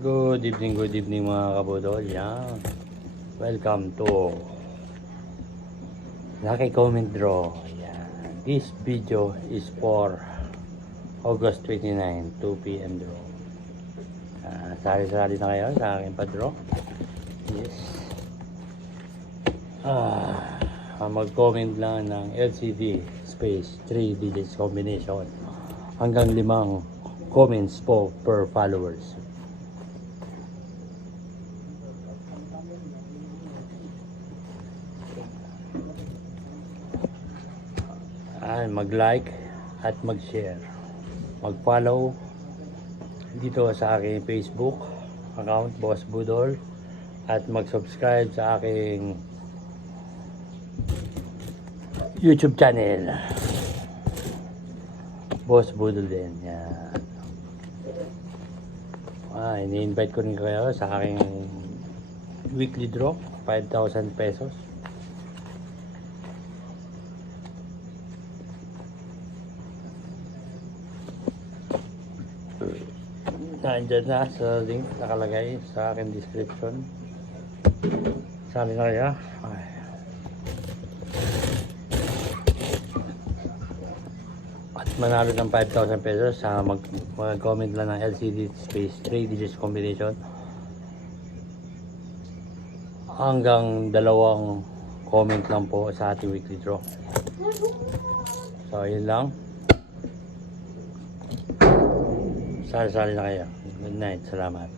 Good evening mga kabudol. Yan. Welcome to Lucky Comment Draw. Yan. This video is for August 29, 2 p.m. draw. Sali-sali na kayo sa aking pa-draw. Yes. Mag-comment lang ng LCD space 3 digits combination hanggang 5 comments po per followers. Mag-like at mag-share, mag-follow dito sa aking Facebook account Boss Budol at mag-subscribe sa aking YouTube channel Boss Budol din. Yan. Ini-invite ko rin kayo sa aking weekly draw 5,000 pesos. Nandiyan na sa link nakalagay sa aking description. Sabi na kaya at manalo ng 5,000 pesos sa mag-comment lang ng LCD space 3 digits combination hanggang 2 comment lang po sa ating weekly draw. So yun lang. Sali-sali na kayo. Good night. Salamat.